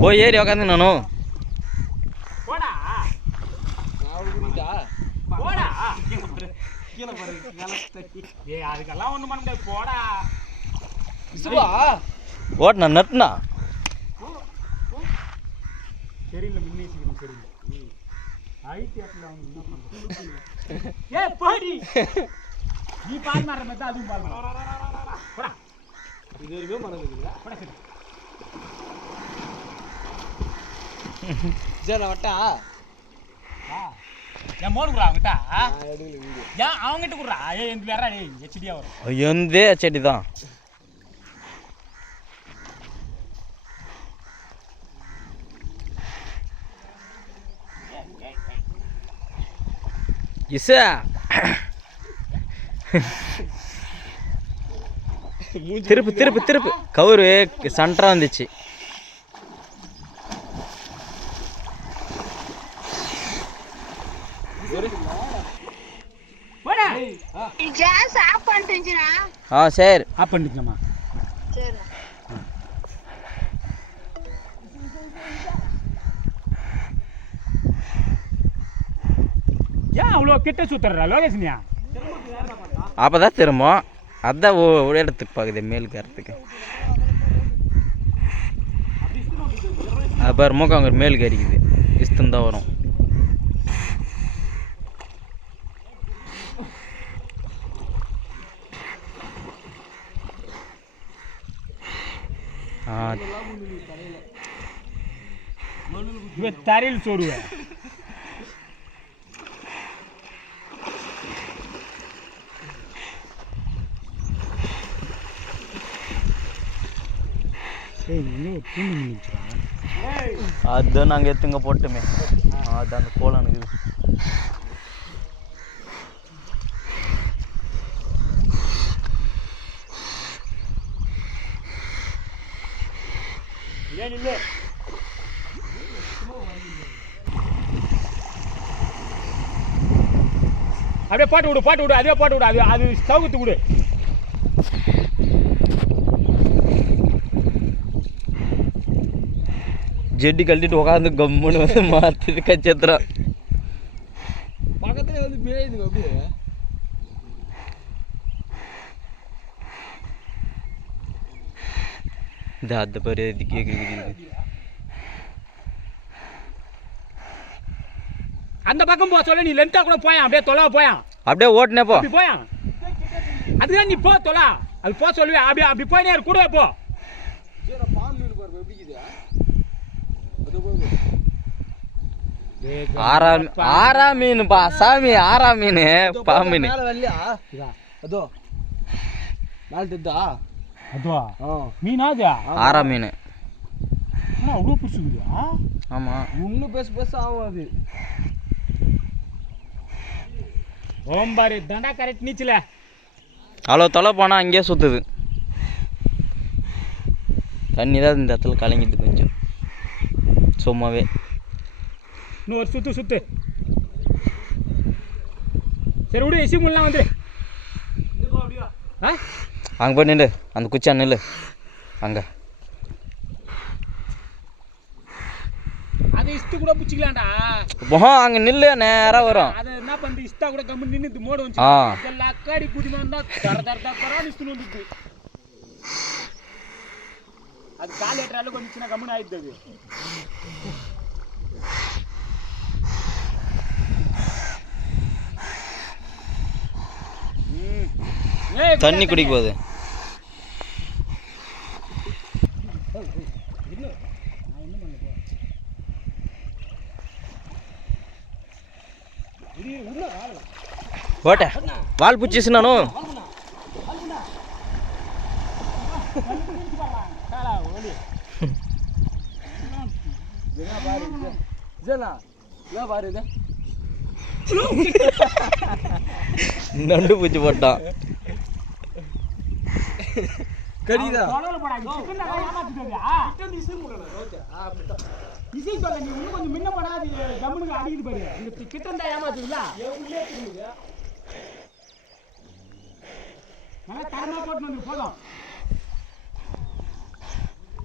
போய் ஏறி உக்காந்து நானும் அதுக்கெல்லாம் ஒண்ணும் பண்ண முடியாது போடா ஓட்டுனா நட்டுனா சரியில்ல முன்னேசிக்கணும் சரியில்ல ஏ போடி நீ பால் மாற மாதிரி அதுவும் பால் போடா இது வரைக்கும் மறந்துருக்குதா போடா சரி வட்டா என் மோடு குடுறா அவங்ககிட்ட ஏன் அவங்ககிட்ட குடுறா எந்த வேற ஹெச்டியா வரும் எந்தே செடி தான் இசா திருப்பு திருப்பு திருப்பு கவுரு சென்டரா வந்துச்சு சரி ஆஃப் பண்ணிக்கலாமா ஏன் அவ்வளோ கிட்ட சுத்துறா லோகேஷ்னியா அப்பதான் திரும்ப அதான் இடத்துக்கு பார்க்குது மேலுக்கு இடத்துக்கு அப்போ மூக்கம் அங்கே மேலுக்கு அரிக்குது இஸ்தம் தான் வரும் தரையில் சோறுவேன் அது நாங்கள் எத்துங்க போட்டுமே அது அந்த கோலம் இருக்குது அப்படியே பாட்டு விடு அதே பாட்டு விடு அது சவுகத்து விடு ஜெட்டி கழட்டிட்டு உட்காந்து கம்முன்னு வந்து மாற்றுது கச்சத்திரம் பக்கத்துல வந்து மேயுதுங்க அப்படியே இந்த அந்த பாரு இது கேட்குது அந்த பக்கம் போக சொல்ல நீ லென்த்தா கூட போயான் அப்படியே தொலை போயான் அப்படியே ஓட்டுனே போ போயான் அதுதான் நீ போ தொலை அது போ சொல்லுவேன் அப்படியே அப்படி போய் நேரம் கூட போ ஆறாம் மீனுப்பா சாமி ஆறாம் மீன் பாம்பீன் அதோ அதுவா மீனாதா ஆறாம் மீன் அவ்வளோ பிடிச்சிருக்குதா ஆமா இன்னும் பெருசு ஆகும் அது ஓம்பாரு தண்டா கரெக்ட் நீச்சல அவ்வளோ தொலை போனால் அங்கேயே சுற்றுது தண்ணி தான் இந்த இடத்துல கலங்கிது கொஞ்சம் சும்மாவே இன்னும் ஒரு சுத்து சரி விடு எசிமுல்லாம் வந்து அங்கே போய் நில்லு அந்த குச்சா நில்லு அங்கே அது இஸ்து கூட பிடிச்சிக்கலாம்டா அங்கே நில்லு நேராக வரும் அதை என்ன பண்ணுறது இஸ்தா கூட கம்மி நின்று மோடு வந்து இதெல்லாம் அக்காடி குதிமா இருந்தால் தர இஸ்துன்னு வந்துருக்கு அது கால் ஏற்ற அளவுக்கு வந்துச்சுன்னா கம்முன்னு ஆயிடுது அது தண்ணி குடிக்க போகுது ஓட்ட வால் பிடிச்சிச்சு நானும் நண்டு பூச்சி போட்டான் கடிதா இசை சொல்ல நீ இன்னும் கொஞ்சம் முன்ன படாது கம்முனுக்கு அடிக்குது பாரு இந்த கிட்ட இருந்தா ஏமாத்துதுல நல்லா தரமா போட்டு வந்து போதும்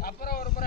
அப்புறம் ஒரு